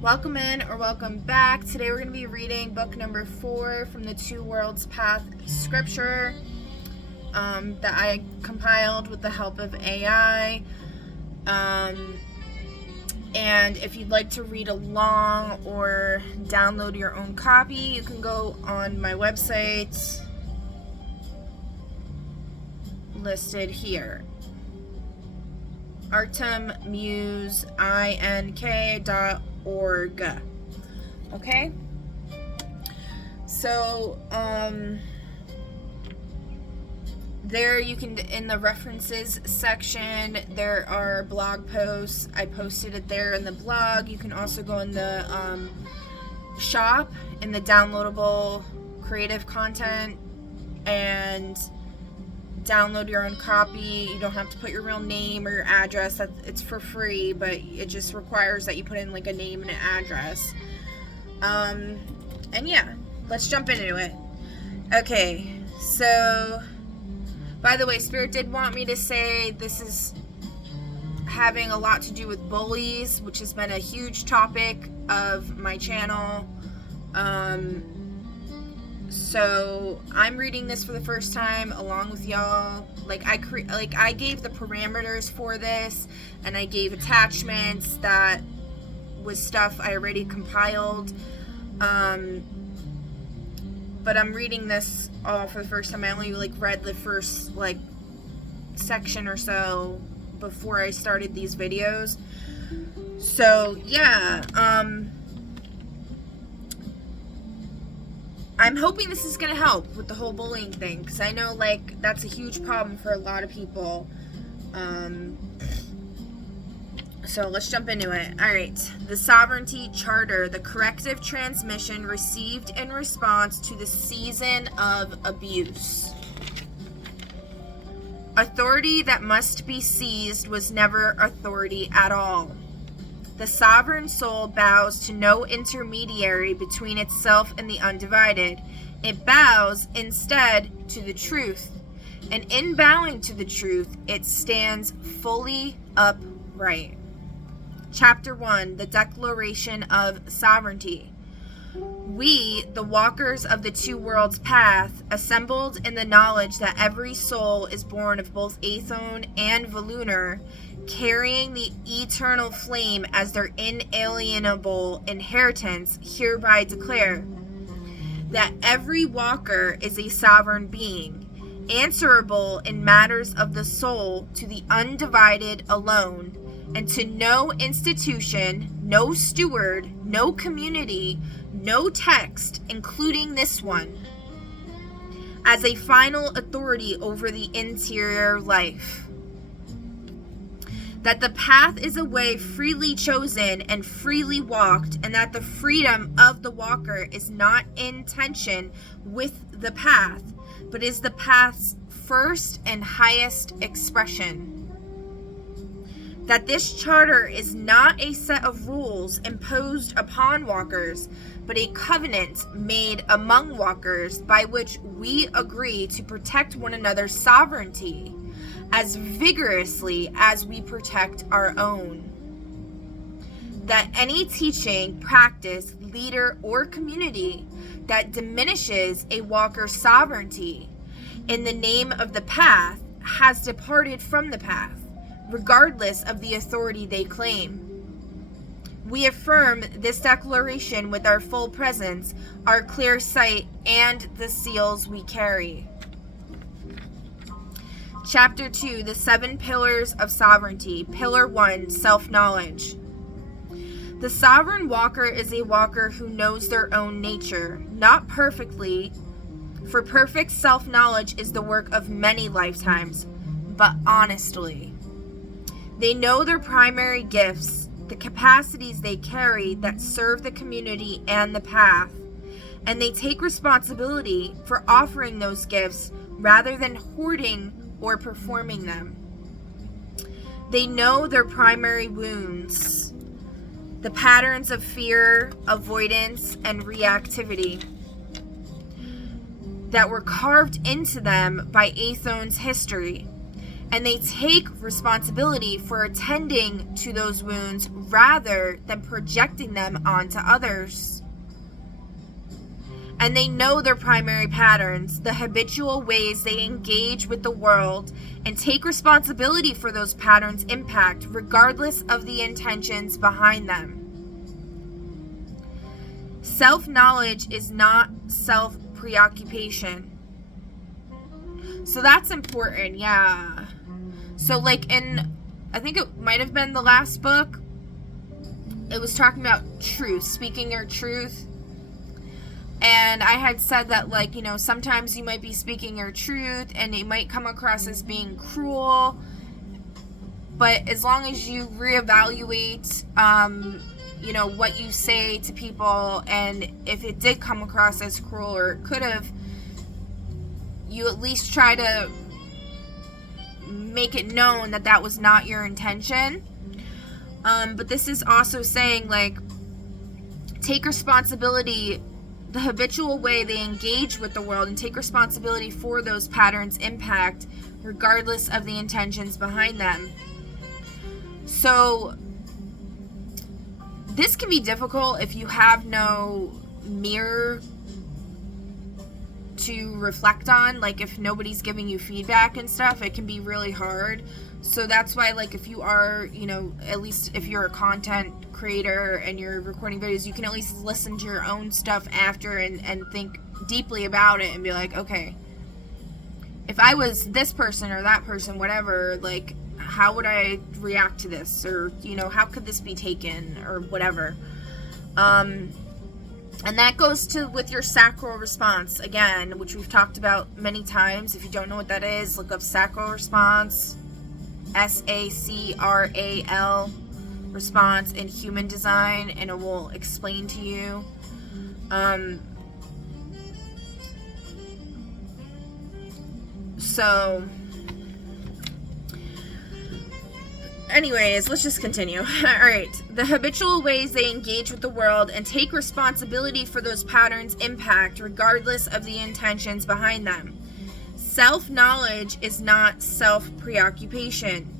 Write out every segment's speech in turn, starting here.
Welcome in or welcome back. Today we're going to be reading book number 4 from the Two Worlds Path scripture that I compiled with the help of AI. And if you'd like to read along or download your own copy, you can go on my website listed here. artemmuseink.org. Okay? So, there you can, in the references section, there are blog posts. I posted it there in the blog. You can also go in the shop in the downloadable creative content and download your own copy. You don't have to put your real name or your address. It's for free, but it just requires that you put in like a name and an address. And yeah, let's jump into it. Okay, so by the way, Spirit did want me to say this is having a lot to do with bullies, which has been a huge topic of my channel. So I'm reading this for the first time along with y'all. I gave the parameters for this, and I gave attachments that was stuff I already compiled. But I'm reading this all for the first time. I only read the first section or so before I started these videos. So yeah, I'm hoping this is going to help with the whole bullying thing, because I know, that's a huge problem for a lot of people. So let's jump into it. Alright, the Sovereignty Charter, the corrective transmission received in response to the season of abuse. Authority that must be seized was never authority at all. The sovereign soul bows to no intermediary between itself and the undivided. It bows instead to the truth. And in bowing to the truth, it stands fully upright. Chapter 1, the Declaration of Sovereignty. We, the walkers of the Two Worlds Path, assembled in the knowledge that every soul is born of both Athon and Volunnar, carrying the eternal flame as their inalienable inheritance, hereby declare that every walker is a sovereign being, answerable in matters of the soul to the undivided alone, and to no institution, no steward, no community, no text, including this one, as a final authority over the interior life. That the path is a way freely chosen and freely walked, and that the freedom of the walker is not in tension with the path, but is the path's first and highest expression. That this charter is not a set of rules imposed upon walkers, but a covenant made among walkers by which we agree to protect one another's sovereignty as vigorously as we protect our own. That any teaching, practice, leader, or community that diminishes a walker's sovereignty in the name of the path has departed from the path, regardless of the authority they claim. We affirm this declaration with our full presence, our clear sight, and the seals we carry. Chapter 2, the 7 Pillars of Sovereignty. Pillar 1, Self-Knowledge. The sovereign walker is a walker who knows their own nature, not perfectly, for perfect self-knowledge is the work of many lifetimes, but honestly. They know their primary gifts, the capacities they carry that serve the community and the path, and they take responsibility for offering those gifts rather than hoarding or performing them. They know their primary wounds, the patterns of fear, avoidance, and reactivity that were carved into them by Athon's history, and they take responsibility for attending to those wounds rather than projecting them onto others. And they know their primary patterns, the habitual ways they engage with the world, and take responsibility for those patterns' impact, regardless of the intentions behind them. Self-knowledge is not self-preoccupation. So that's important, yeah. So like in, I think it might have been the last book, it was talking about truth, speaking your truth. And I had said that, like, you know, sometimes you might be speaking your truth and it might come across as being cruel. But as long as you reevaluate, you know, what you say to people, and if it did come across as cruel, or it could have, you at least try to make it known that that was not your intention. But this is also saying, like, take responsibility, the habitual way they engage with the world, and take responsibility for those patterns' impact, regardless of the intentions behind them. So this can be difficult if you have no mirror to reflect on. Like, if nobody's giving you feedback and stuff, it can be really hard. So that's why, like, if you are, you know, at least if you're a content creator and you're recording videos, you can at least listen to your own stuff after and think deeply about it and be like, okay, if I was this person or that person, whatever, like, how would I react to this? Or, you know, how could this be taken, or whatever. And that goes to with your sacral response, again, which we've talked about many times. If you don't know what that is, look up sacral response, SACRAL response in Human Design, and it will explain to you. So anyways, let's just continue. Alright, the habitual ways they engage with the world and take responsibility for those patterns' impact, regardless of the intentions behind them. Self-knowledge is not self-preoccupation.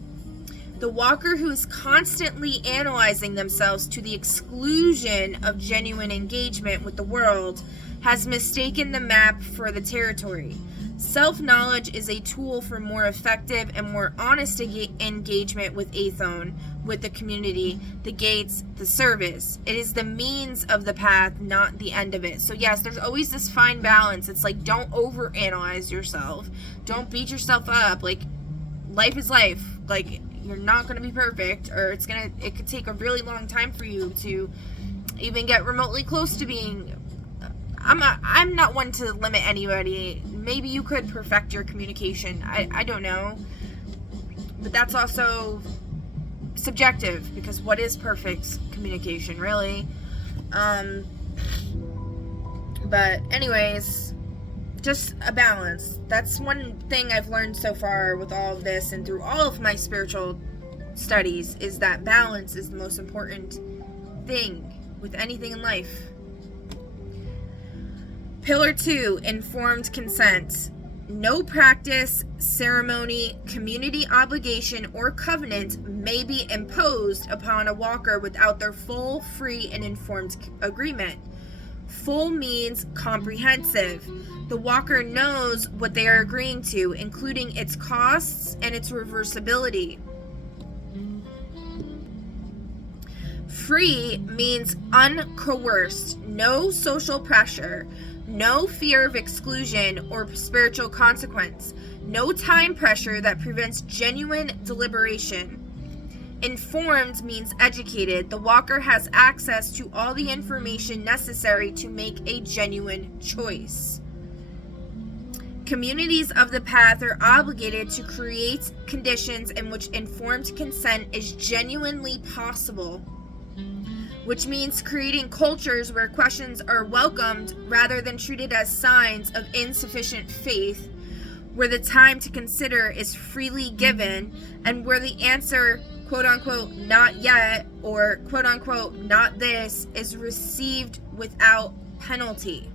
The walker who is constantly analyzing themselves to the exclusion of genuine engagement with the world has mistaken the map for the territory. Self-knowledge is a tool for more effective and more honest engagement with Athon, with the community, the gates, the service. It is the means of the path, not the end of it. So yes, there's always this fine balance. It's like, don't overanalyze yourself. Don't beat yourself up. Like, life is life. Like, you're not going to be perfect, or it could take a really long time for you to even get remotely close to being. I'm not one to limit anybody. Maybe you could perfect your communication. I don't know. But that's also subjective, because what is perfect communication, really? But anyways, just a balance. That's one thing I've learned so far with all of this and through all of my spiritual studies, is that balance is the most important thing with anything in life. Pillar 2, informed consent. No practice, ceremony, community obligation, or covenant may be imposed upon a walker without their full, free, and informed agreement. Full means comprehensive. The walker knows what they are agreeing to, including its costs and its reversibility. Free means uncoerced, no social pressure, no fear of exclusion or spiritual consequence, no time pressure that prevents genuine deliberation. Informed means educated. The walker has access to all the information necessary to make a genuine choice. Communities of the path are obligated to create conditions in which informed consent is genuinely possible, which means creating cultures where questions are welcomed rather than treated as signs of insufficient faith, where the time to consider is freely given, and where the answer, quote-unquote, not yet, or quote-unquote, not this, is received without penalty.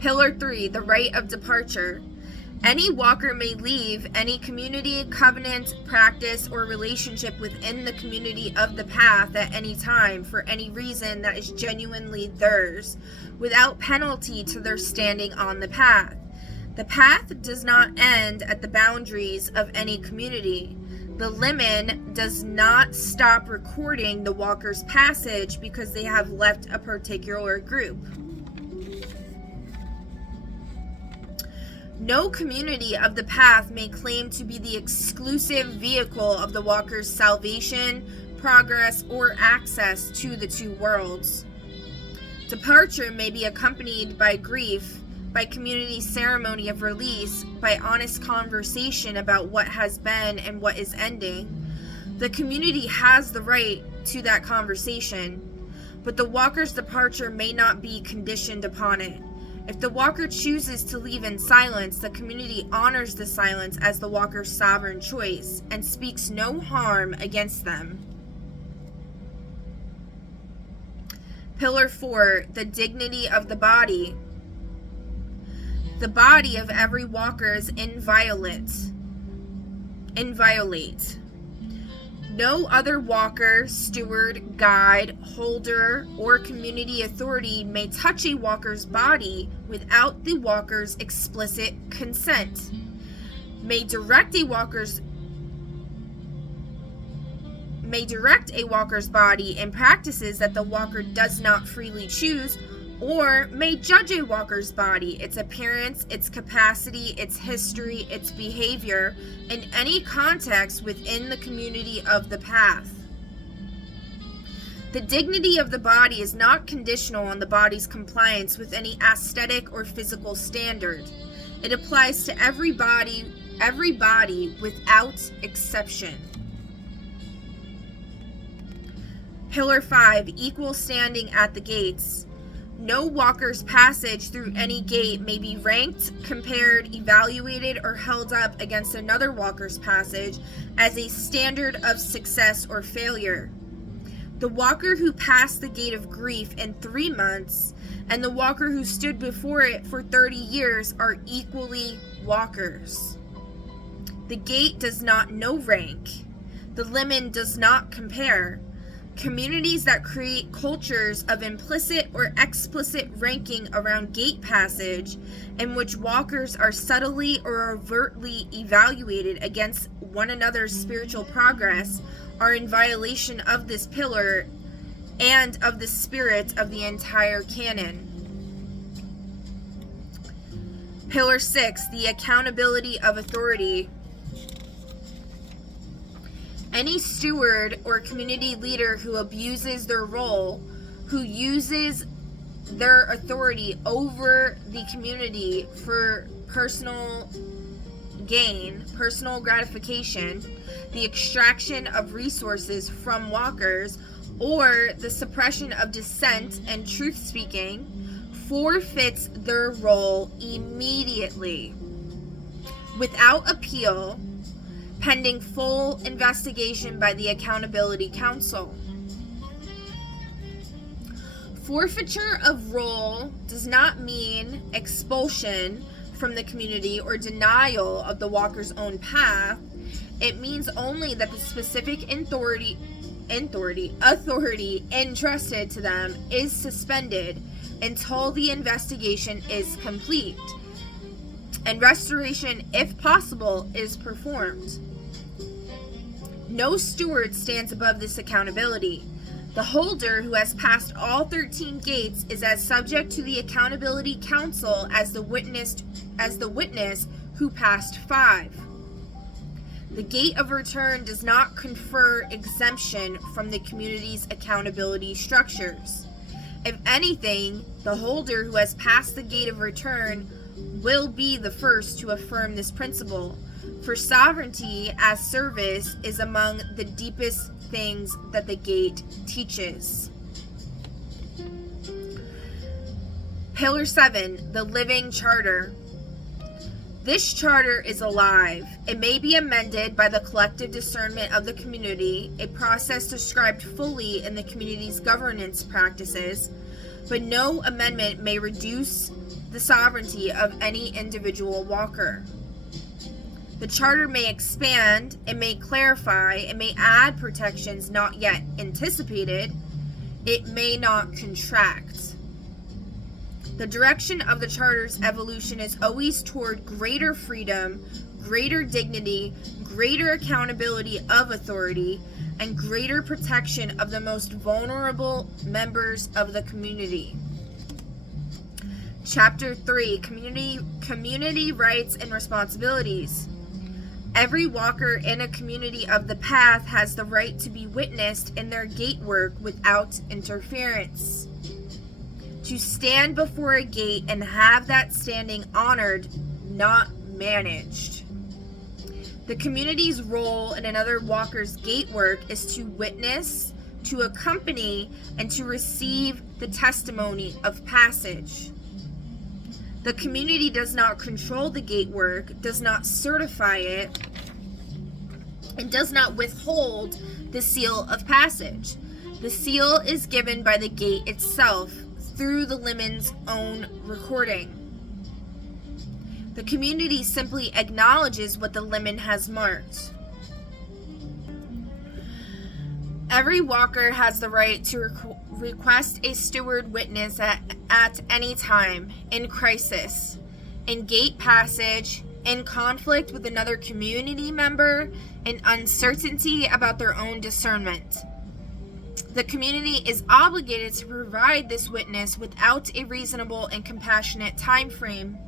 Pillar 3, the right of departure. Any walker may leave any community, covenant, practice, or relationship within the community of the path at any time for any reason that is genuinely theirs, without penalty to their standing on the path. The path does not end at the boundaries of any community. The limen does not stop recording the walker's passage because they have left a particular group. No community of the path may claim to be the exclusive vehicle of the walker's salvation, progress, or access to the two worlds. Departure may be accompanied by grief, by community ceremony of release, by honest conversation about what has been and what is ending. The community has the right to that conversation, but the walker's departure may not be conditioned upon it. If the walker chooses to leave in silence, the community honors the silence as the walker's sovereign choice and speaks no harm against them. Pillar 4, the dignity of the body. The body of every walker is inviolate. No other walker, steward, guide, holder, or community authority may touch a walker's body without the walker's explicit consent. May direct a walker's body in practices that the walker does not freely choose, or may judge a walker's body, its appearance, its capacity, its history, its behavior, in any context within the community of the path. The dignity of the body is not conditional on the body's compliance with any aesthetic or physical standard. It applies to every body without exception. Pillar 5, equal standing at the gates. No walker's passage through any gate may be ranked, compared, evaluated, or held up against another walker's passage as a standard of success or failure. The walker who passed the gate of grief in 3 months and the walker who stood before it for 30 years are equally walkers. The gate does not know rank. The limen does not compare. Communities that create cultures of implicit or explicit ranking around gate passage, in which walkers are subtly or overtly evaluated against one another's spiritual progress, are in violation of this pillar and of the spirit of the entire canon. Pillar 6, the accountability of authority. Any steward or community leader who abuses their role, who uses their authority over the community for personal gain, personal gratification, the extraction of resources from walkers, or the suppression of dissent and truth speaking, forfeits their role immediately, without appeal, pending full investigation by the Accountability Council. Forfeiture of role does not mean expulsion from the community or denial of the walker's own path. It means only that the specific authority entrusted to them is suspended until the investigation is complete and restoration, if possible, is performed. No steward stands above this accountability. The holder who has passed all 13 gates is as subject to the Accountability Council as the witness who passed 5. The gate of return does not confer exemption from the community's accountability structures. If anything, the holder who has passed the gate of return will be the first to affirm this principle, for sovereignty as service is among the deepest things that the gate teaches. Pillar 7, the living charter. This charter is alive. It may be amended by the collective discernment of the community, a process described fully in the community's governance practices, but no amendment may reduce the sovereignty of any individual walker. The charter may expand, it may clarify, it may add protections not yet anticipated, it may not contract. The direction of the charter's evolution is always toward greater freedom, greater dignity, greater accountability of authority, and greater protection of the most vulnerable members of the community. Chapter 3, Community Rights and Responsibilities. Every walker in a community of the path has the right to be witnessed in their gate work without interference. To stand before a gate and have that standing honored, not managed. The community's role in another walker's gate work is to witness, to accompany, and to receive the testimony of passage. The community does not control the gate work, does not certify it, and does not withhold the seal of passage. The seal is given by the gate itself through the liman's own recording. The community simply acknowledges what the liman has marked. Every walker has the right to request a steward witness at any time, in crisis, in gate passage, in conflict with another community member, in uncertainty about their own discernment. The community is obligated to provide this witness without a reasonable and compassionate time frame.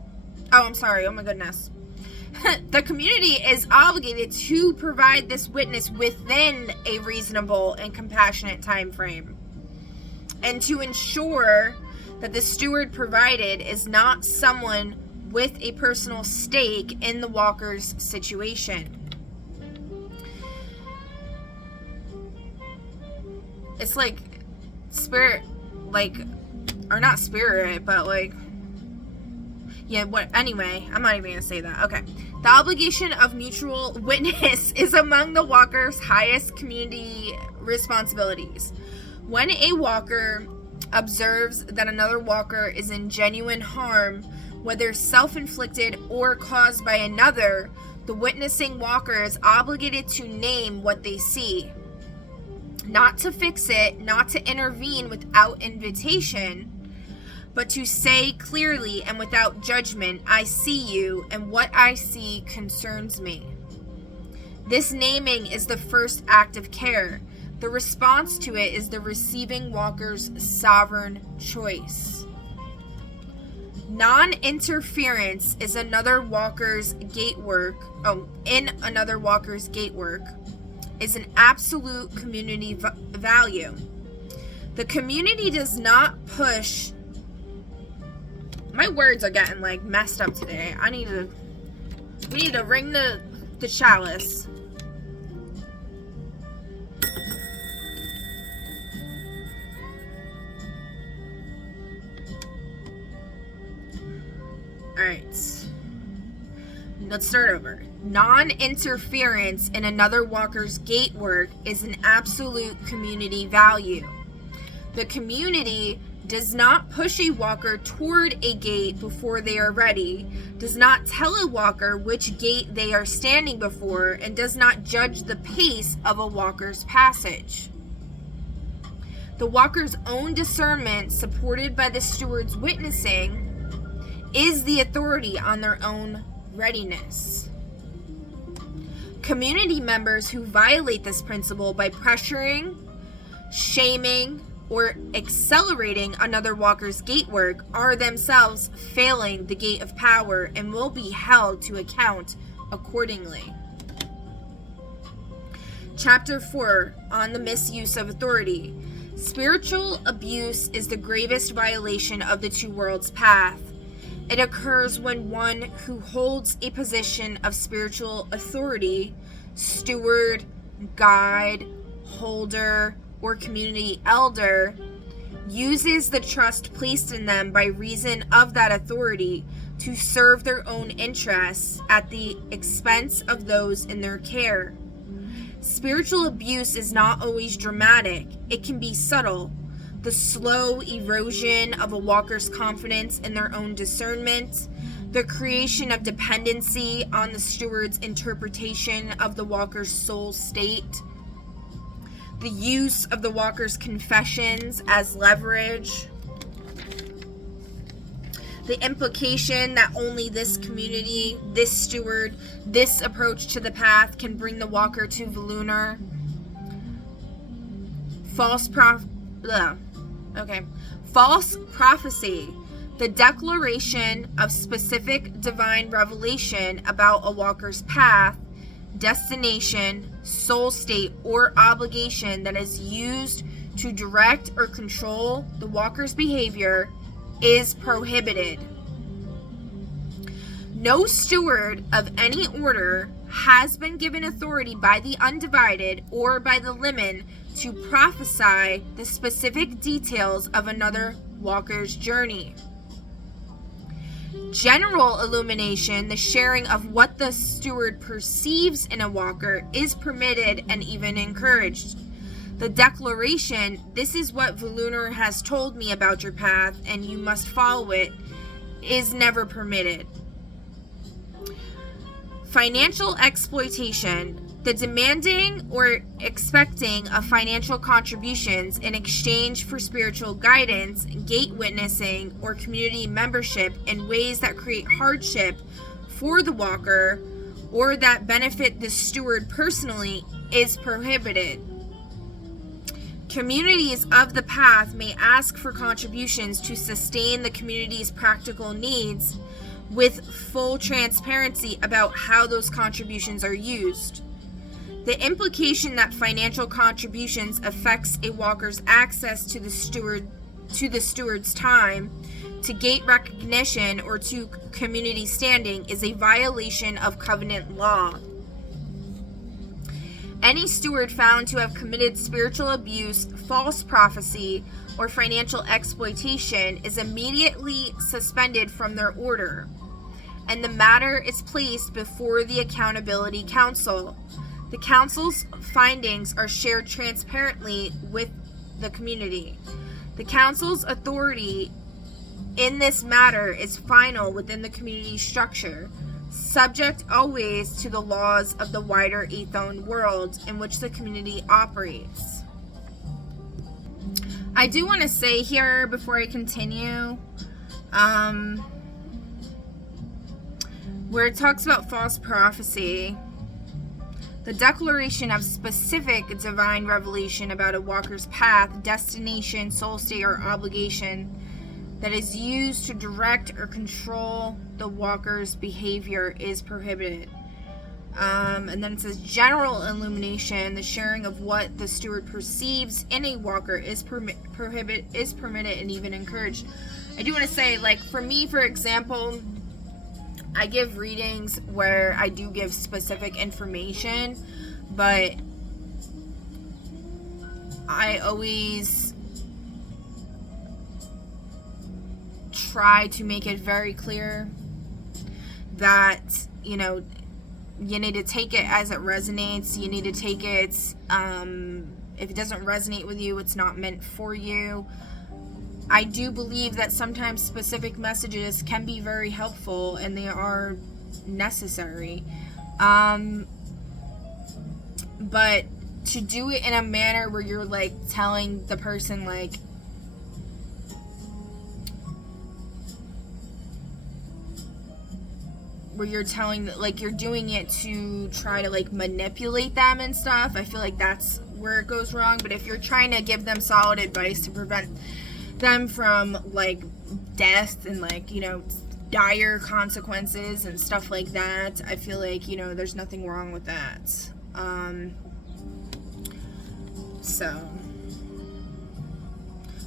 The community is obligated to provide this witness within a reasonable and compassionate time frame, and to ensure that the steward provided is not someone with a personal stake in the walker's situation. It's like spirit, not spirit, but anyway, I'm not even going to say that. Okay. The obligation of mutual witness is among the walker's highest community responsibilities. When a walker observes that another walker is in genuine harm, whether self-inflicted or caused by another, the witnessing walker is obligated to name what they see. Not to fix it, not to intervene without invitation, but to say clearly and without judgment, I see you, and what I see concerns me. This naming is the first act of care. The response to it is the receiving walker's sovereign choice. Non-interference is another walker's gate work. In another walker's gate work is an absolute community value. The community does not push. My words are getting messed up today. We need to ring the chalice. Alright. Let's start over. Non-interference in another walker's gate work is an absolute community value. The community does not push a walker toward a gate before they are ready, does not tell a walker which gate they are standing before, and does not judge the pace of a walker's passage. The walker's own discernment, supported by the steward's witnessing, is the authority on their own readiness. Community members who violate this principle by pressuring, shaming, or accelerating another walker's gate work are themselves failing the gate of power and will be held to account accordingly. Chapter 4, on the misuse of authority. Spiritual abuse is the gravest violation of the two worlds path. It occurs when one who holds a position of spiritual authority, steward, guide, holder, or community elder, uses the trust placed in them by reason of that authority to serve their own interests at the expense of those in their care. Spiritual abuse is not always dramatic. It can be subtle. the slow erosion of a walker's confidence in their own discernment, the creation of dependency on the steward's interpretation of the walker's soul state, the use of the walker's confessions as leverage, the implication that only this community, this steward, this approach to the path can bring the walker to Volunur. False prophecy, the declaration of specific divine revelation about a walker's path, destination, soul state, or obligation that is used to direct or control the walker's behavior is prohibited. No steward of any order has been given authority by the undivided or by the liman to prophesy the specific details of another walker's journey. General illumination, the sharing of what the steward perceives in a walker, is permitted and even encouraged. The declaration, "This is what Volunur has told me about your path and you must follow it," is never permitted. Financial exploitation, the demanding or expecting of financial contributions in exchange for spiritual guidance, gate witnessing, or community membership in ways that create hardship for the walker or that benefit the steward personally, is prohibited. Communities of the path may ask for contributions to sustain the community's practical needs with full transparency about how those contributions are used. The implication that financial contributions affects a walker's access to the steward's time, to gate recognition, or to community standing is a violation of covenant law. Any steward found to have committed spiritual abuse, false prophecy, or financial exploitation is immediately suspended from their order, and the matter is placed before the Accountability Council. The council's findings are shared transparently with the community. The council's authority in this matter is final within the community structure, subject always to the laws of the wider Athon world in which the community operates. I do want to say here before I continue, where it talks about false prophecy, the declaration of specific divine revelation about a walker's path, destination, soul state, or obligation that is used to direct or control the walker's behavior is prohibited. And then it says general illumination, the sharing of what the steward perceives in a walker is permitted and even encouraged. I do want to say, like, for me, for example, I give readings where I do give specific information, but I always try to make it very clear that, you know, you need to take it as it resonates. You need to take it, if it doesn't resonate with you, it's not meant for you. I do believe that sometimes specific messages can be very helpful and they are necessary. But to do it in a manner where you're like telling the person, like, where you're telling, like, you're doing it to try to, like, manipulate them and stuff, I feel like that's where it goes wrong. But if you're trying to give them solid advice to prevent them from, like, death and, like, you know, dire consequences and stuff like that, I feel like, you know, there's nothing wrong with that.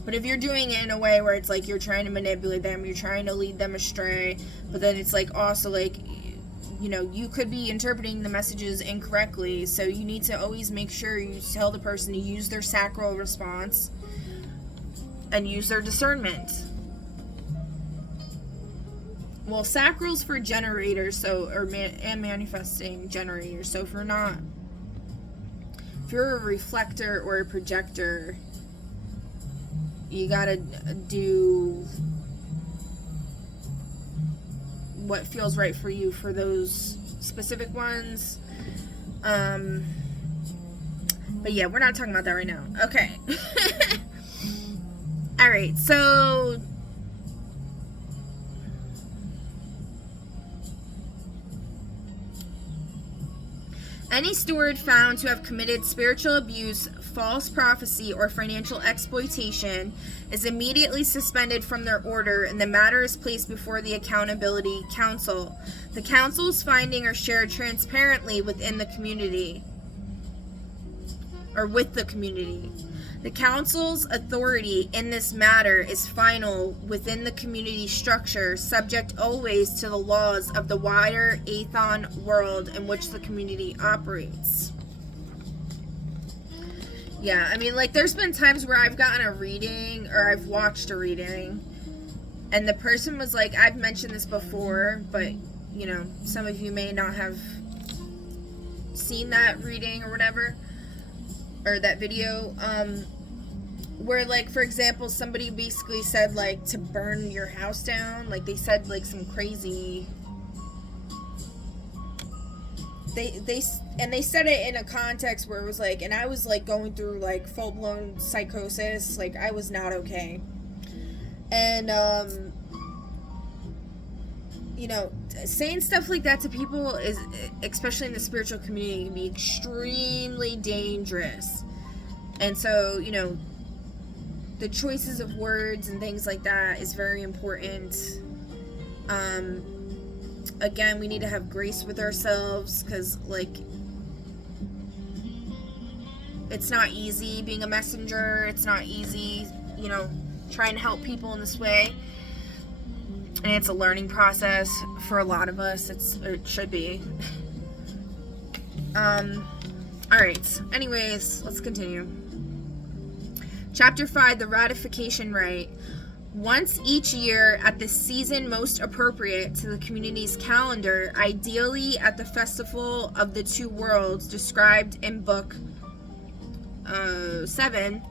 But if you're doing it in a way where it's like you're trying to manipulate them, you're trying to lead them astray, but then it's like also like, you know, you could be interpreting the messages incorrectly, so you need to always make sure you tell the person to use their sacral response and use their discernment. Well, sacral's for generators, and manifesting generators. So if you're a reflector or a projector, you gotta do what feels right for you for those specific ones. But yeah, we're not talking about that right now. Okay. All right, so any steward found to have committed spiritual abuse, false prophecy, or financial exploitation is immediately suspended from their order, and the matter is placed before the Accountability Council. The council's findings are shared transparently within the community, or with the community. The council's authority in this matter is final within the community structure, subject always to the laws of the wider Athon world in which the community operates. Yeah, I mean, like, there's been times where I've gotten a reading, or I've watched a reading, and the person was like, I've mentioned this before, but, you know, some of you may not have seen that reading or whatever, or that video, where, like, for example, somebody basically said, like, to burn your house down. Like, they said, like, some crazy... They said it in a context where it was, like, and I was, like, going through, like, full-blown psychosis. Like, I was not okay. And, you know, saying stuff like that to people is, especially in the spiritual community, can be extremely dangerous. And so, you know, the choices of words and things like that is very important. Again, we need to have grace with ourselves, because, like, it's not easy being a messenger. It's not easy, you know, trying to help people in this way. And it's a learning process for a lot of us. It should be. Alright. Anyways, let's continue. Chapter 5, the ratification rite. Once each year, at the season most appropriate to the community's calendar, ideally at the Festival of the Two Worlds described in Book 7,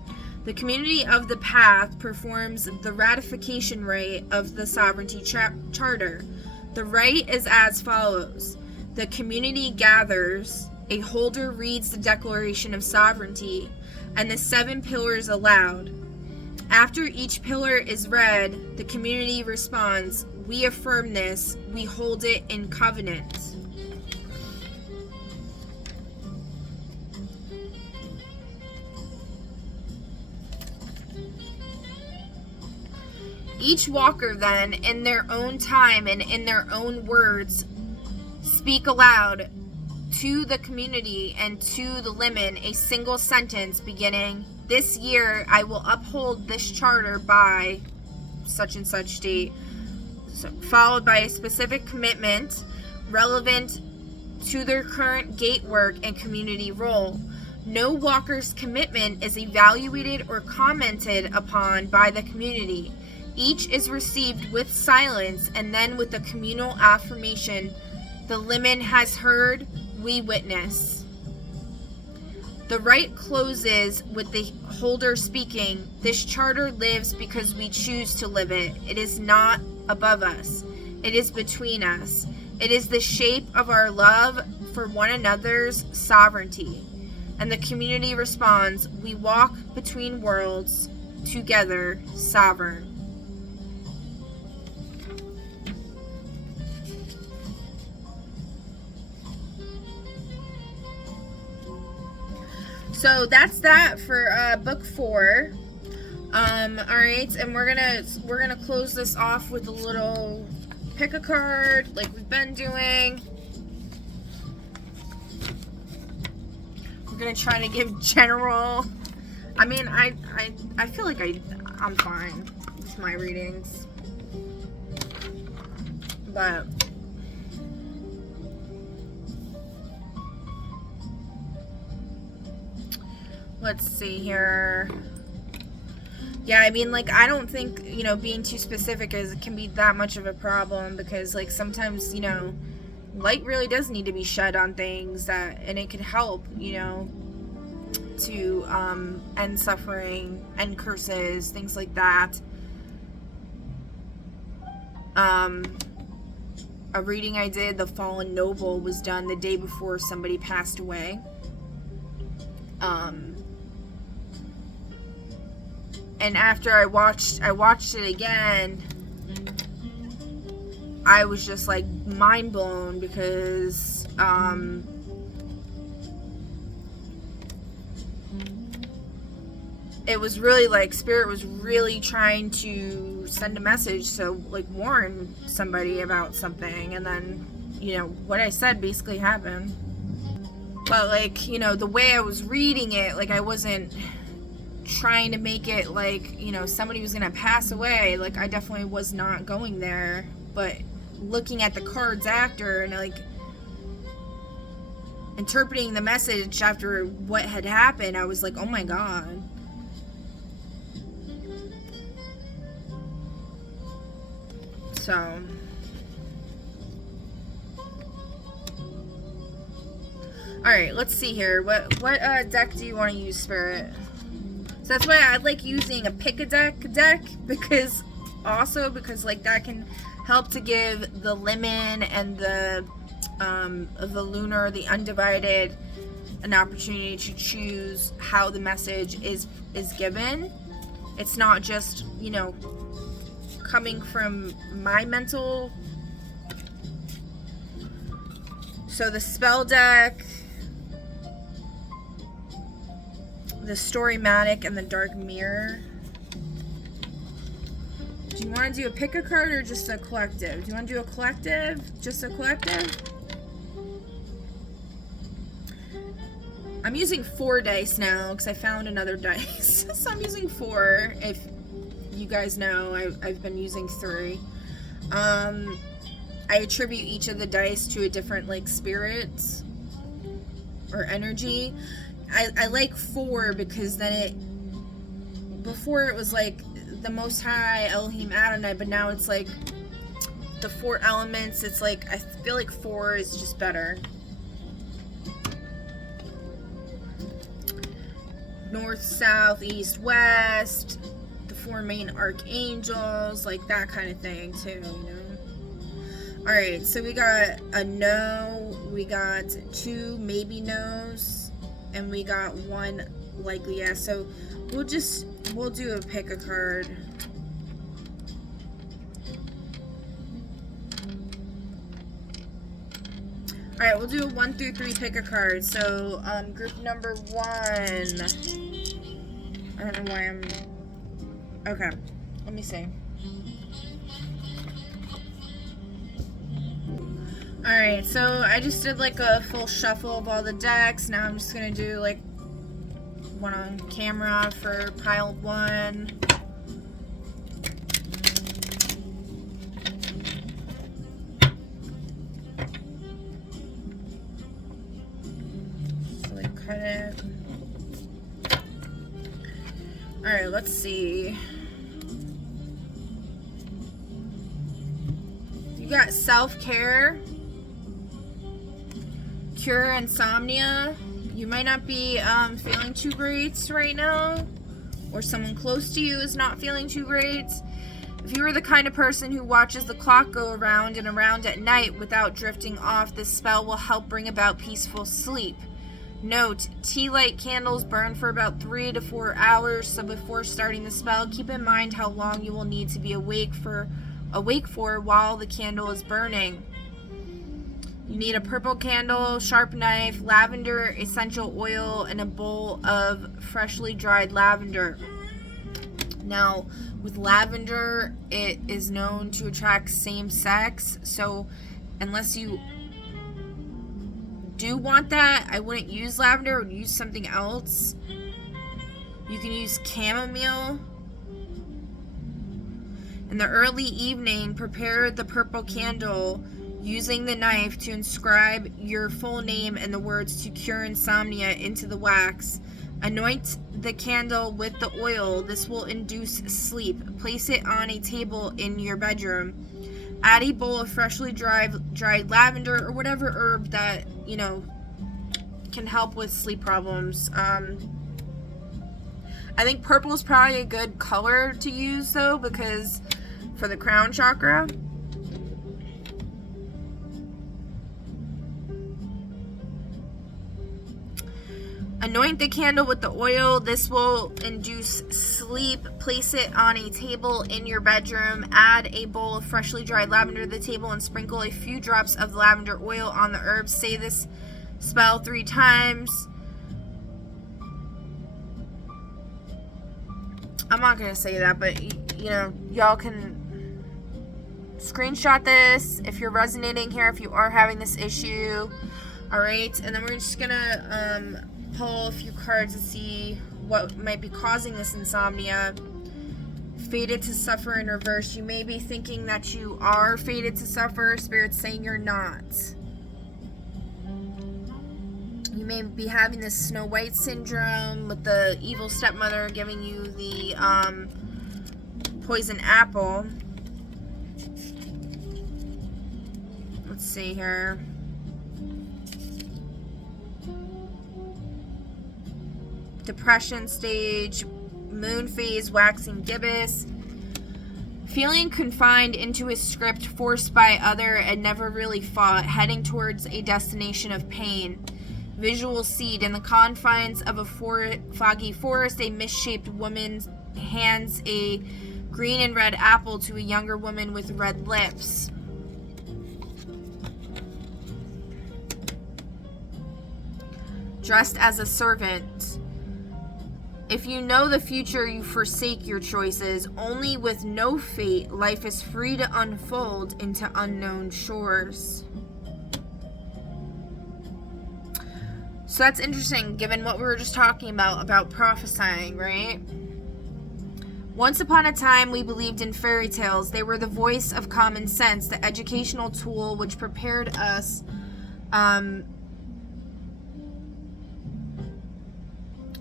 the community of the Path performs the ratification rite of the Sovereignty Charter. The rite is as follows. The community gathers, a holder reads the Declaration of Sovereignty, and the 7 pillars aloud. After each pillar is read, the community responds, "We affirm this, we hold it in covenant." Each walker then, in their own time and in their own words, speak aloud to the community and to the laymen a single sentence beginning, "This year I will uphold this charter by such and such date," followed by a specific commitment relevant to their current gate work and community role. No walker's commitment is evaluated or commented upon by the community. Each is received with silence and then with the communal affirmation, "The layman has heard, we witness." The rite closes with the holder speaking, "This charter lives because we choose to live it. It is not above us. It is between us. It is the shape of our love for one another's sovereignty." And the community responds, "We walk between worlds, together, sovereign." So that's that for book 4. Alright, and we're gonna close this off with a little pick a card like we've been doing. We're gonna try to give general. I mean, I feel like I'm fine with my readings, but let's see here. Yeah, I mean, like, I don't think, you know, being too specific can be that much of a problem, because, like, sometimes, you know, light really does need to be shed on things and it could help, you know. to end suffering, end curses, things like that. A reading I did, The Fallen Noble, was done the day before somebody passed away. And after I watched it again, I was just like mind blown, because it was really like Spirit was really trying to send a message, so like warn somebody about something, and then, you know, what I said basically happened. But like, you know, the way I was reading it, like I wasn't trying to make it like, you know, somebody was gonna pass away. Like I definitely was not going there. But looking at the cards after and like interpreting the message after what had happened, I was like, oh my god. So alright, let's see here. What deck do you want to use, Spirit? So that's why I like using a pick-a-deck because like that can help to give the Lemon and the Lunar, the Undivided, an opportunity to choose how the message is given. It's not just, you know, coming from my mental. So the Spell deck, the Storymatic, and the Dark Mirror. Do you want to do a pick a card or just a collective? Do you want to do a collective? Just a collective? I'm using 4 dice now because I found another dice. So I'm using 4. If you guys know, I've been using 3. I attribute each of the dice to a different like spirit or energy. I like 4 because then before it was like the Most High, Elohim Adonai, but now it's like the 4 elements. It's like, I feel like 4 is just better. North, South, East, West, the 4 main archangels, like that kind of thing too, you know? Alright, so we got a no, we got 2 maybe no's, and we got 1 likely yes. So we'll do a pick a card. Alright, we'll do a 1 through 3 pick a card. So group number 1. I don't know why I'm okay, let me see. Alright, so I just did like a full shuffle of all the decks. Now I'm just gonna do like one on camera for pile 1. So like cut it. Alright, let's see. You got self-care. Cure insomnia. You might not be feeling too great right now, or someone close to you is not feeling too great. If you are the kind of person who watches the clock go around and around at night without drifting off, this spell will help bring about peaceful sleep. Note, tea light candles burn for about 3 to 4 hours, so before starting the spell, keep in mind how long you will need to be awake for while the candle is burning. You need a purple candle, sharp knife, lavender essential oil, and a bowl of freshly dried lavender. Now, with lavender, it is known to attract same sex, so unless you do want that, I wouldn't use lavender. I would use something else. You can use chamomile. In the early evening, prepare the purple candle using the knife to inscribe your full name and the words to cure insomnia into the wax. Anoint the candle with the oil. This will induce sleep. Place it on a table in your bedroom. Add a bowl of freshly dried lavender or whatever herb that, you know, can help with sleep problems. I think purple is probably a good color to use though, because for the crown chakra. Anoint the candle with the oil. This will induce sleep. Place it on a table in your bedroom. Add a bowl of freshly dried lavender to the table and sprinkle a few drops of lavender oil on the herbs. Say this spell 3 times. I'm not going to say that, but you know, y'all can screenshot this if you're resonating here, if you are having this issue. All right. And then we're just going to pull a few cards to see what might be causing this insomnia. Fated to suffer in reverse. You may be thinking that you are fated to suffer. Spirit's saying you're not. You may be having this Snow White syndrome with the evil stepmother giving you the poison apple. Let's see here. Depression stage, moon phase, waxing gibbous, feeling confined into a script forced by other and never really fought, heading towards a destination of pain. Visual seed, in the confines of a foggy forest, a misshaped woman hands a green and red apple to a younger woman with red lips. Dressed as a servant. If you know the future, you forsake your choices. Only with no fate, life is free to unfold into unknown shores. So that's interesting, given what we were just talking about prophesying, right? Once upon a time, we believed in fairy tales. They were the voice of common sense, the educational tool which prepared us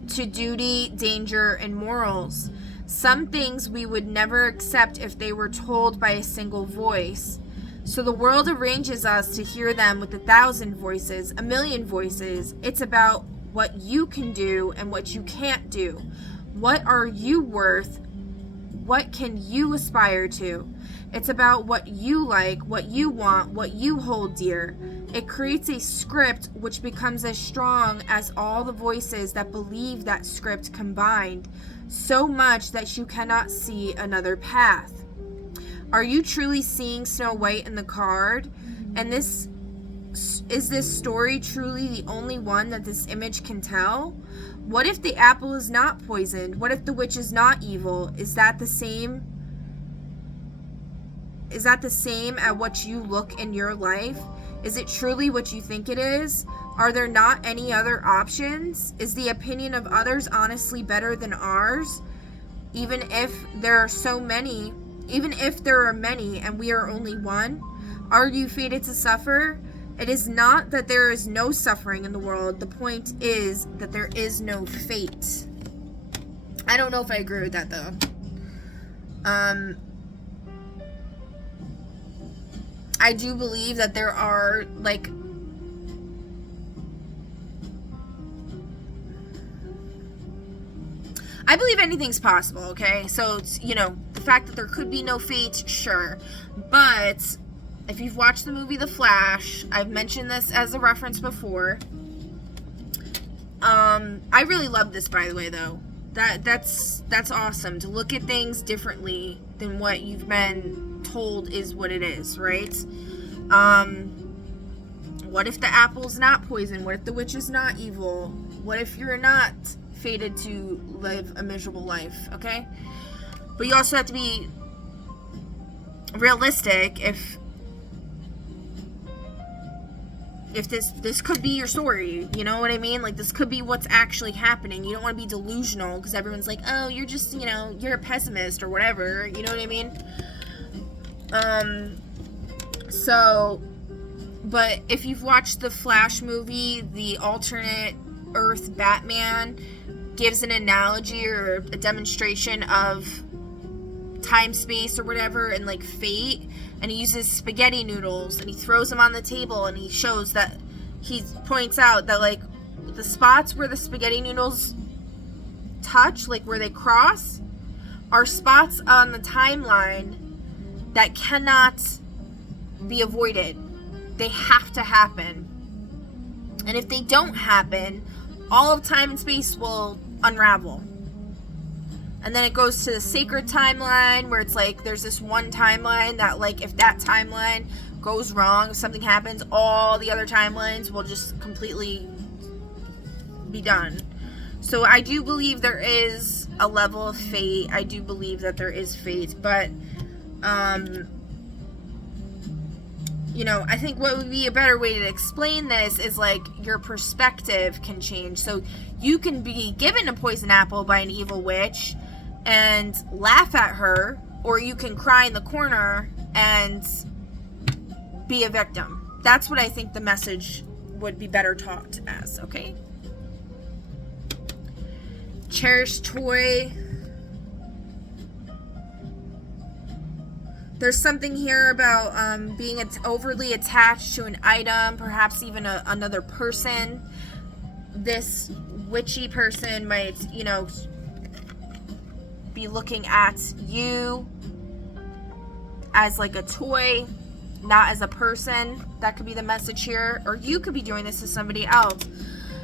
to duty, danger, and morals. Some things we would never accept if they were told by a single voice. So the world arranges us to hear them with 1,000 voices, 1,000,000 voices. It's about what you can do and what you can't do. What are you worth? What can you aspire to? It's about what you like, what you want, what you hold dear. It creates a script which becomes as strong as all the voices that believe that script combined, so much that you cannot see another path. Are you truly seeing Snow White in the card? And is this story truly the only one that this image can tell? What if the apple is not poisoned? What if the witch is not evil? Is that the same? Is that the same at what you look in your life? Is it truly what you think it is? Are there not any other options? Is the opinion of others honestly better than ours? Even if there are many and we are only one? Are you fated to suffer? It is not that there is no suffering in the world. The point is that there is no fate. I don't know if I agree with that though. I do believe that there are, like, I believe anything's possible, okay? So, it's, you know, the fact that there could be no fate, sure. But if you've watched the movie The Flash, I've mentioned this as a reference before. I really love this, by the way, though. That's awesome, to look at things differently than what you've been told is what it is, right? What if the apple's not poison? What if the witch is not evil? What if you're not fated to live a miserable life, okay? But you also have to be realistic. If this could be your story, you know what I mean? Like, this could be what's actually happening. You don't want to be delusional because everyone's like, oh, you're just, you know, you're a pessimist or whatever, you know what I mean? But if you've watched the Flash movie, the alternate Earth Batman gives an analogy or a demonstration of time, space, or whatever, and like fate, and he uses spaghetti noodles and he throws them on the table, and he shows that, he points out that, like, the spots where the spaghetti noodles touch, like where they cross, are spots on the timeline that cannot be avoided. They have to happen. And if they don't happen, all of time and space will unravel. And then it goes to the sacred timeline, where it's like there's this one timeline that, like, if that timeline goes wrong, if something happens, all the other timelines will just completely be done. So I do believe there is a level of fate. I do believe that there is fate, but you know, I think what would be a better way to explain this is, like, your perspective can change. So you can be given a poison apple by an evil witch and laugh at her, or you can cry in the corner and be a victim. That's what I think the message would be better taught as, okay? Cherished toy. There's something here about being overly attached to an item, perhaps even another person. This witchy person might, you know, be looking at you as like a toy, not as a person. That could be the message here. Or you could be doing this to somebody else.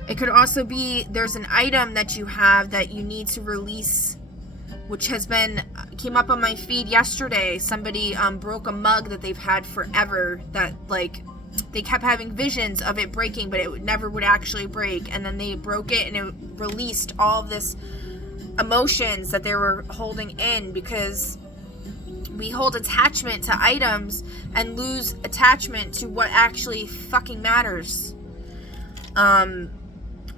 It could also be there's an item that you have that you need to release, which came up on my feed yesterday. Somebody broke a mug that they've had forever, that, like, they kept having visions of it breaking, but it never would actually break. And then they broke it, and it released all of this emotions that they were holding in, because we hold attachment to items and lose attachment to what actually fucking matters.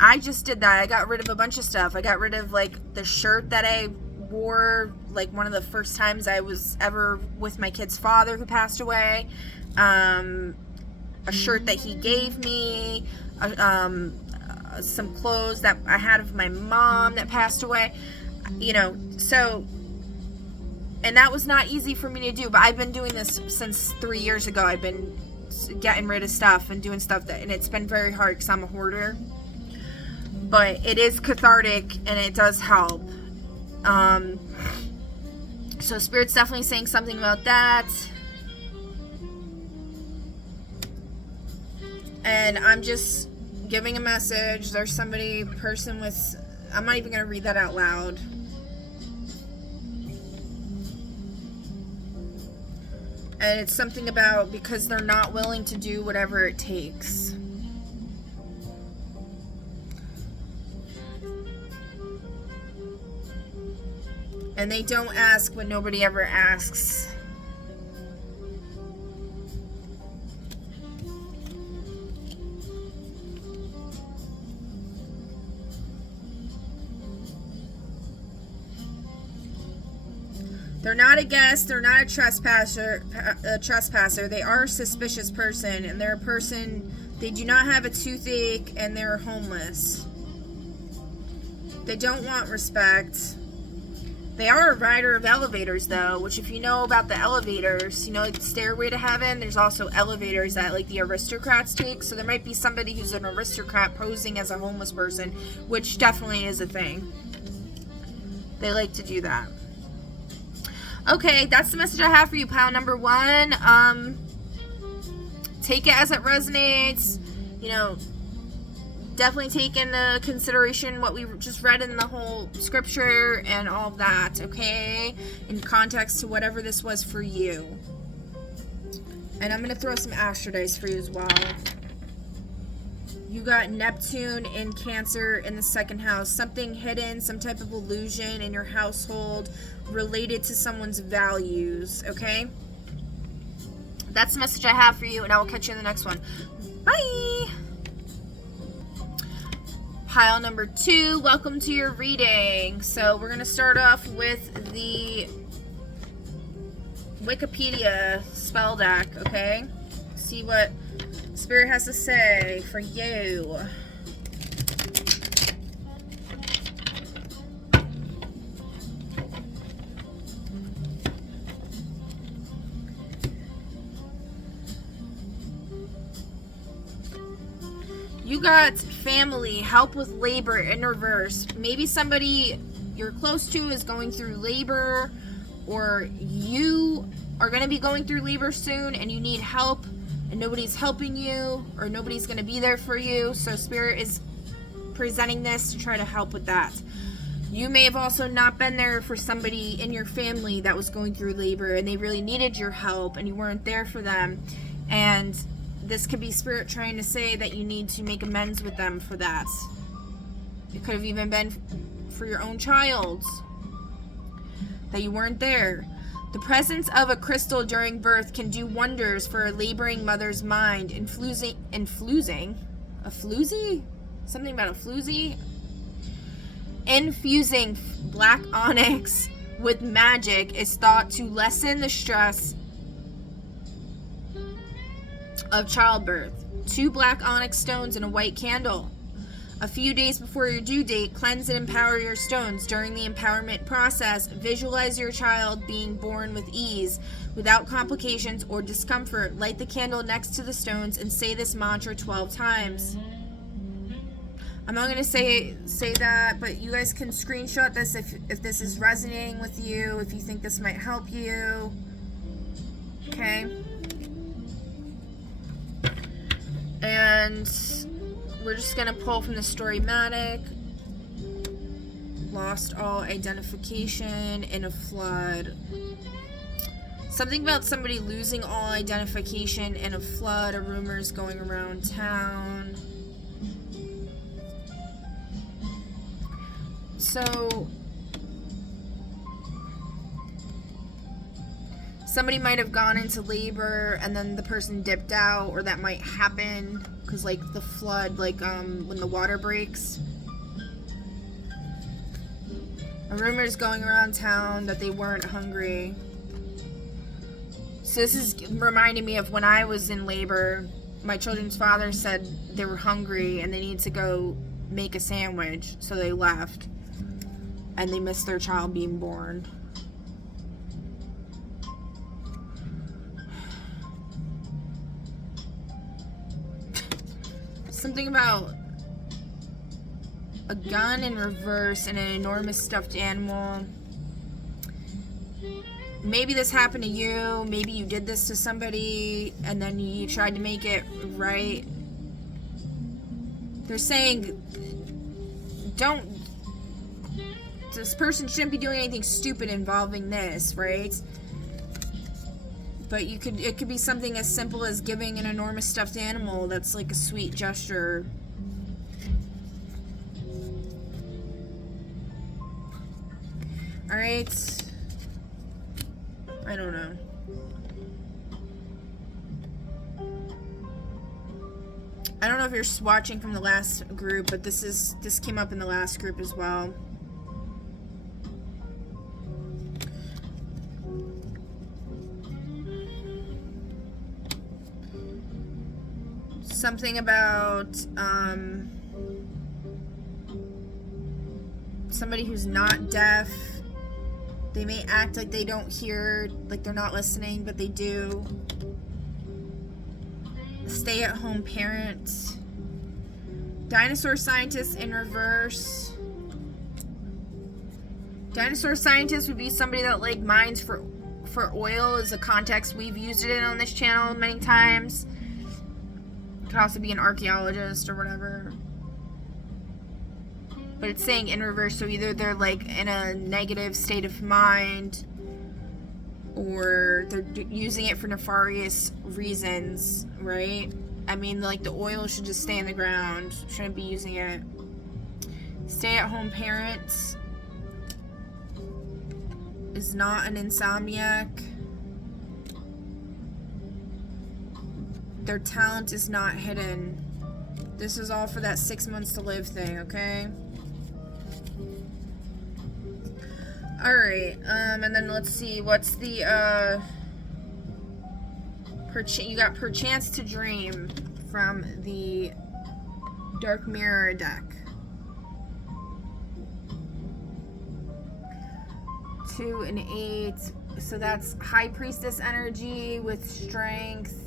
I just did that. I got rid of a bunch of stuff. I got rid of, like, the shirt that I wore, like, one of the first times I was ever with my kid's father who passed away. A shirt that he gave me. Some clothes that I had of my mom that passed away. You know, so... And that was not easy for me to do, but I've been doing this since 3 years ago. I've been getting rid of stuff and doing stuff and it's been very hard because I'm a hoarder. But it is cathartic and it does help. So Spirit's definitely saying something about that. And I'm just giving a message. There's person with, I'm not even going to read that out loud. And it's something about because they're not willing to do whatever it takes. And they don't ask what nobody ever asks. They're not a guest. They're not a trespasser. They are a suspicious person, and they're a person. They do not have a toothache, and they're homeless. They don't want respect. They are a rider of elevators, though, which, if you know about the elevators, you know, like the Stairway to Heaven, there's also elevators that, like, the aristocrats take. So there might be somebody who's an aristocrat posing as a homeless person, which definitely is a thing. They like to do that. Okay, that's the message I have for you, pile number 1. Take it as it resonates. You know, definitely take into consideration what we just read in the whole scripture and all of that, okay? In context to whatever this was for you. And I'm going to throw some astro dice for you as well. You got Neptune in Cancer in the 2nd house. Something hidden, some type of illusion in your household related to someone's values, okay? That's the message I have for you, and I will catch you in the next one. Bye! Pile number 2, welcome to your reading. So we're going to start off with the Wikipedia spell deck, okay? See what Spirit has to say for you. You got family, help with labor in reverse. Maybe somebody you're close to is going through labor, or you are going to be going through labor soon and you need help and nobody's helping you, or nobody's going to be there for you. So Spirit is presenting this to try to help with that. You may have also not been there for somebody in your family that was going through labor and they really needed your help and you weren't there for them. And this could be Spirit trying to say that you need to make amends with them for that. It could have even been for your own child that you weren't there. The presence of a crystal during birth can do wonders for a laboring mother's mind. Infusing black onyx with magic is thought to lessen the stress of childbirth. 2 black onyx stones and a white candle. A few days before your due date, cleanse and empower your stones. During the empowerment process, visualize your child being born with ease, without complications or discomfort. Light the candle next to the stones and say this mantra 12 times. I'm not going to say that, but you guys can screenshot this if this is resonating with you, if you think this might help you. Okay? And we're just going to pull from the Storymatic. Lost all identification in a flood. Something about somebody losing all identification in a flood. A rumor's going around town. So somebody might have gone into labor and then the person dipped out, or that might happen because like the flood, like when the water breaks. A rumor is going around town that they weren't hungry. So this is reminding me of when I was in labor. My children's father said they were hungry and they needed to go make a sandwich, so they left. And they missed their child being born. Something about a gun in reverse and an enormous stuffed animal. Maybe this happened to you. Maybe you did this to somebody and then you tried to make it right. They're saying, this person shouldn't be doing anything stupid involving this, right? But it could be something as simple as giving an enormous stuffed animal that's like a sweet gesture. Alright. I don't know. I don't know if you're watching from the last group, but this came up in the last group as well. Something about somebody who's not deaf. They may act like they don't hear, like they're not listening, but they do. Stay-at-home parent. Dinosaur scientist in reverse. Dinosaur scientist would be somebody that like mines for oil, is a context we've used it in on this channel many times. Could also be an archaeologist or whatever. But it's saying in reverse, so either they're like in a negative state of mind or they're using it for nefarious reasons, right? I mean, like the oil should just stay in the ground. Shouldn't be using it. Stay-at-home parent is not an insomniac. Their talent is not hidden. This is all for that 6 months to live thing, okay? Alright, and then let's see, what's the, you got Perchance to Dream from the Dark Mirror deck. 2 and 8, so that's High Priestess energy with strength,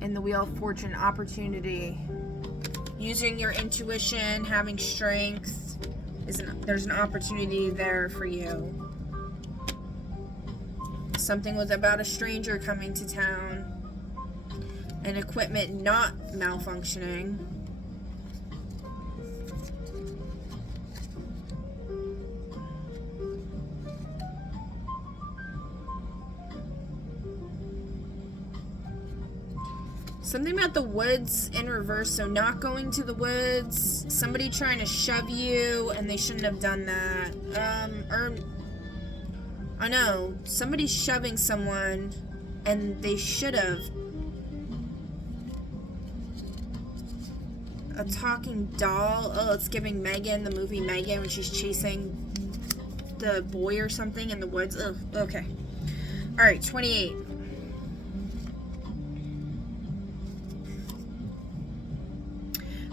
and the Wheel of Fortune opportunity. Using your intuition, having strength there's an opportunity there for you. Something was about a stranger coming to town and equipment not malfunctioning. Something about the woods in reverse, so not going to the woods, somebody trying to shove you, and they shouldn't have done that. I know, somebody's shoving someone, and they should have. A talking doll. Oh, it's giving Megan, the movie Megan, when she's chasing the boy or something in the woods. Ugh, okay. Alright, 28.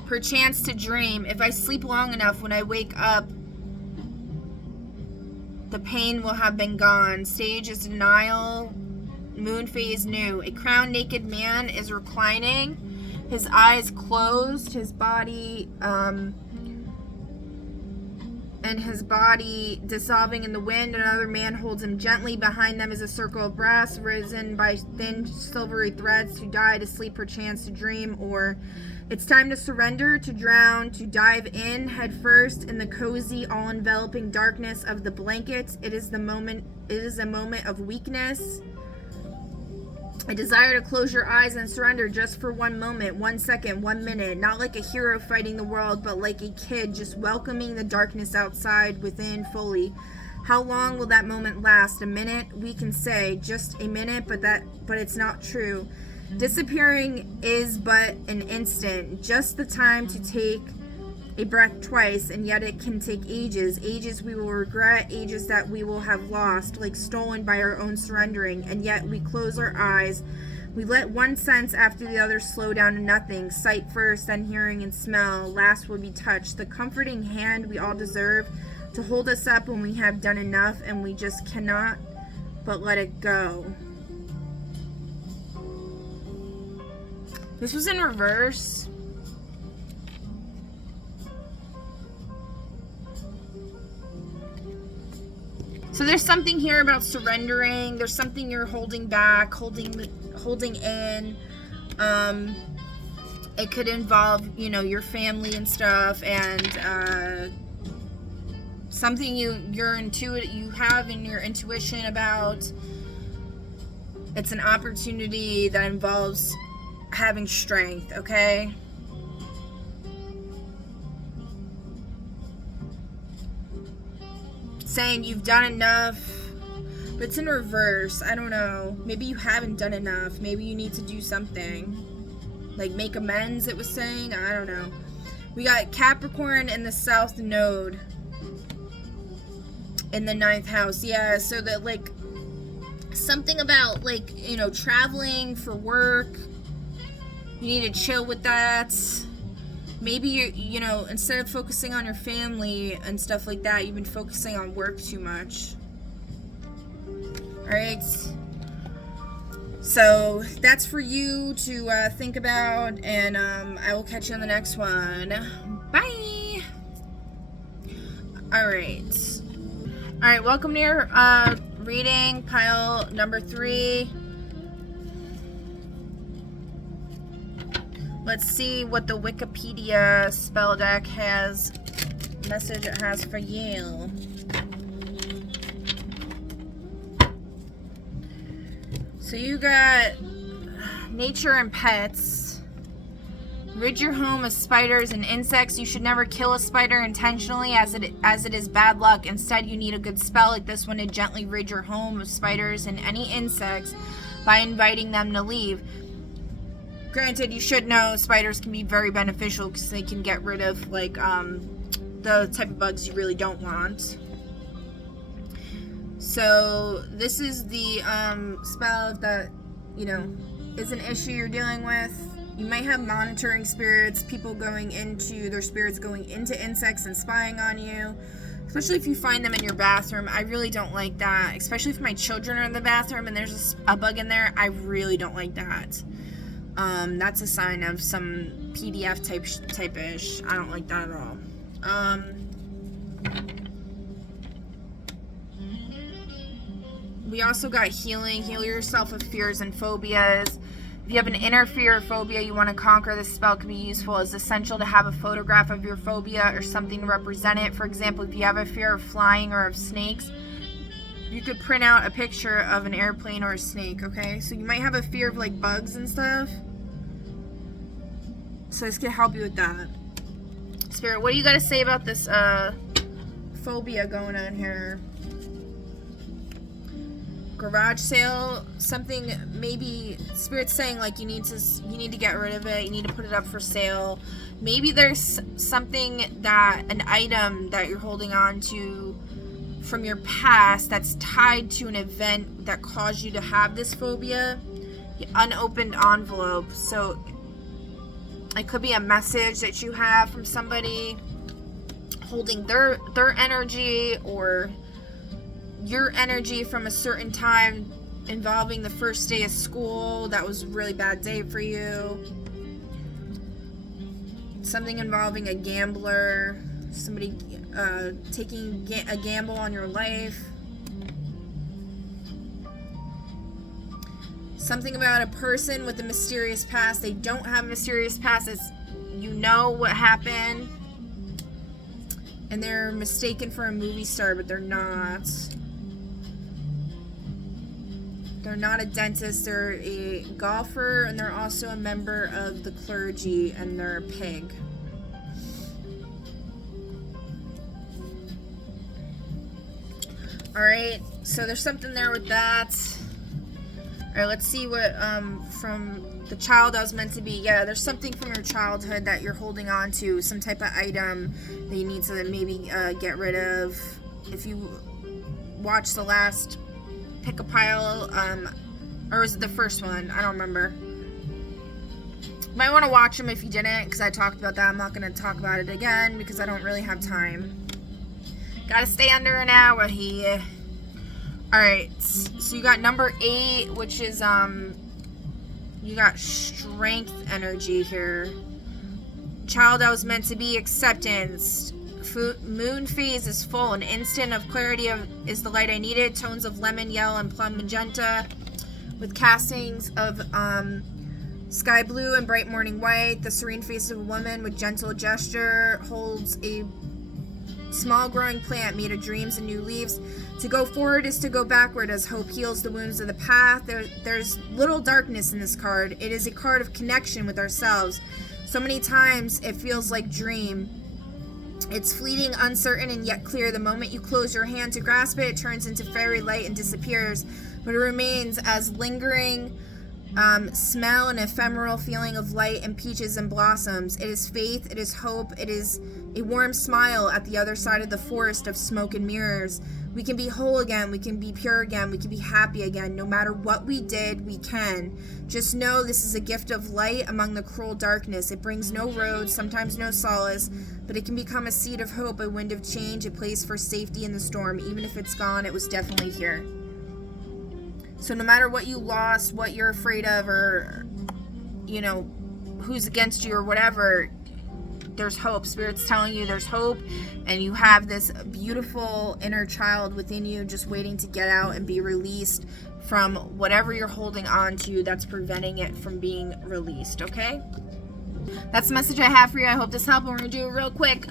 Perchance to dream. If I sleep long enough, when I wake up, the pain will have been gone. Stage is denial. Moon phase new. A crowned naked man is reclining. His eyes closed. His body, and his body dissolving in the wind. Another man holds him gently. Behind them is a circle of brass, risen by thin silvery threads. To die, to sleep, perchance to dream, or it's time to surrender, to drown, to dive in head first in the cozy, all-enveloping darkness of the blanket. It is a moment of weakness. A desire to close your eyes and surrender just for 1 moment, 1 second, 1 minute. Not like a hero fighting the world, but like a kid just welcoming the darkness outside, within, fully. How long will that moment last? A minute? We can say just a minute, but it's not true. Disappearing is but an instant, just the time to take a breath twice, and yet it can take ages. Ages we will regret, ages that we will have lost, like stolen by our own surrendering, and yet we close our eyes. We let one sense after the other slow down to nothing. Sight first, then hearing and smell. Last will be touch. The comforting hand we all deserve to hold us up when we have done enough, and we just cannot but let it go. This was in reverse. So there's something here about surrendering. There's something you're holding back, holding in. It could involve, your family and stuff, and something you have in your intuition about. It's an opportunity that involves having strength, okay? Saying you've done enough, but it's in reverse. I don't know. Maybe you haven't done enough. Maybe you need to do something. Like make amends, it was saying. I don't know. We got Capricorn in the South Node in the 9th house. Yeah, so that something about traveling for work. You need to chill with that. Maybe instead of focusing on your family and stuff like that, you've been focusing on work too much. Alright. So that's for you to think about, and I will catch you on the next one. Bye! Alright. Alright, welcome to your reading, pile number 3. Let's see what the Wikipedia spell deck message it has for you. So you got nature and pets. Rid your home of spiders and insects. You should never kill a spider intentionally, as it is bad luck. Instead, you need a good spell like this one to gently rid your home of spiders and any insects by inviting them to leave. Granted, you should know spiders can be very beneficial because they can get rid of the type of bugs you really don't want. So this is the spell that is an issue you're dealing with. You might have monitoring spirits, their spirits going into insects and spying on you, especially if you find them in your bathroom. I really don't like that, especially if my children are in the bathroom and there's a bug in there. I really don't like that. That's a sign of some PDF type-ish. I don't like that at all. We also got healing. Heal yourself of fears and phobias. If you have an inner fear or phobia you want to conquer, this spell can be useful. It's essential to have a photograph of your phobia or something to represent it. For example, if you have a fear of flying or of snakes, you could print out a picture of an airplane or a snake, okay? So you might have a fear of like bugs and stuff. So this can help you with that. Spirit, what do you got to say about this phobia going on here? Garage sale, something, maybe Spirit's saying like you need to get rid of it, you need to put it up for sale. Maybe there's something, that an item that you're holding on to from your past that's tied to an event that caused you to have this phobia. The unopened envelope. So it could be a message that you have from somebody holding their energy, or your energy from a certain time involving the first day of school. That was a really bad day for you. Something involving a gambler, somebody taking a gamble on your life. Something about a person with a mysterious past. They don't have a mysterious past. It's, you know what happened, and they're mistaken for a movie star, but they're not. They're not a dentist, they're a golfer, and they're also a member of the clergy, and they're a pig. Alright, so there's something there with that. Alright, let's see what, from the child I was meant to be. Yeah, there's something from your childhood that you're holding on to, some type of item that you need to maybe get rid of. If you watch the last Pick a Pile, or was it the first one? I don't remember. You might want to watch them if you didn't, because I talked about that. I'm not going to talk about it again because I don't really have time. Gotta stay under an hour here. Alright, so you got number 8, which is, you got strength energy here. Child I was meant to be, acceptance. Moon phase is full. An instant of clarity is the light I needed. Tones of lemon, yellow, and plum magenta, with castings of sky blue and bright morning white. The serene face of a woman with gentle gesture holds a small growing plant made of dreams and new leaves. To go forward is to go backward, as hope heals the wounds of the path. There's little darkness in this card. It is a card of connection with ourselves. So many times it feels like dream. It's fleeting, uncertain, and yet clear. The moment you close your hand to grasp it, it turns into fairy light and disappears, but it remains as lingering smell and ephemeral feeling of light and peaches and blossoms. It is faith, it is hope, it is a warm smile at the other side of the forest of smoke and mirrors. We can be whole again, we can be pure again, we can be happy again. No matter what we did, we can. Just know this is a gift of light among the cruel darkness. It brings no road, sometimes no solace, but it can become a seed of hope, a wind of change, a place for safety in the storm. Even if it's gone, it was definitely here. So no matter what you lost, what you're afraid of, or, you know, who's against you or whatever, there's hope. Spirit's telling you there's hope, and you have this beautiful inner child within you just waiting to get out and be released from whatever you're holding on to that's preventing it from being released, okay? That's the message I have for you. I hope this helped. We're going to do a real quick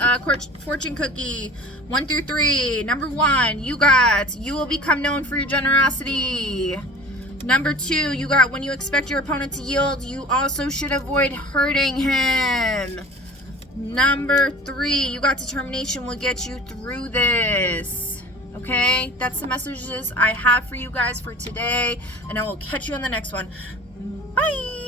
fortune cookie. 1 through 3. Number 1, you got, you will become known for your generosity. Number 2, you got, when you expect your opponent to yield, you also should avoid hurting him. Number 3, you got, determination will get you through this. Okay, that's the messages I have for you guys for today, and I will catch you on the next one. Bye.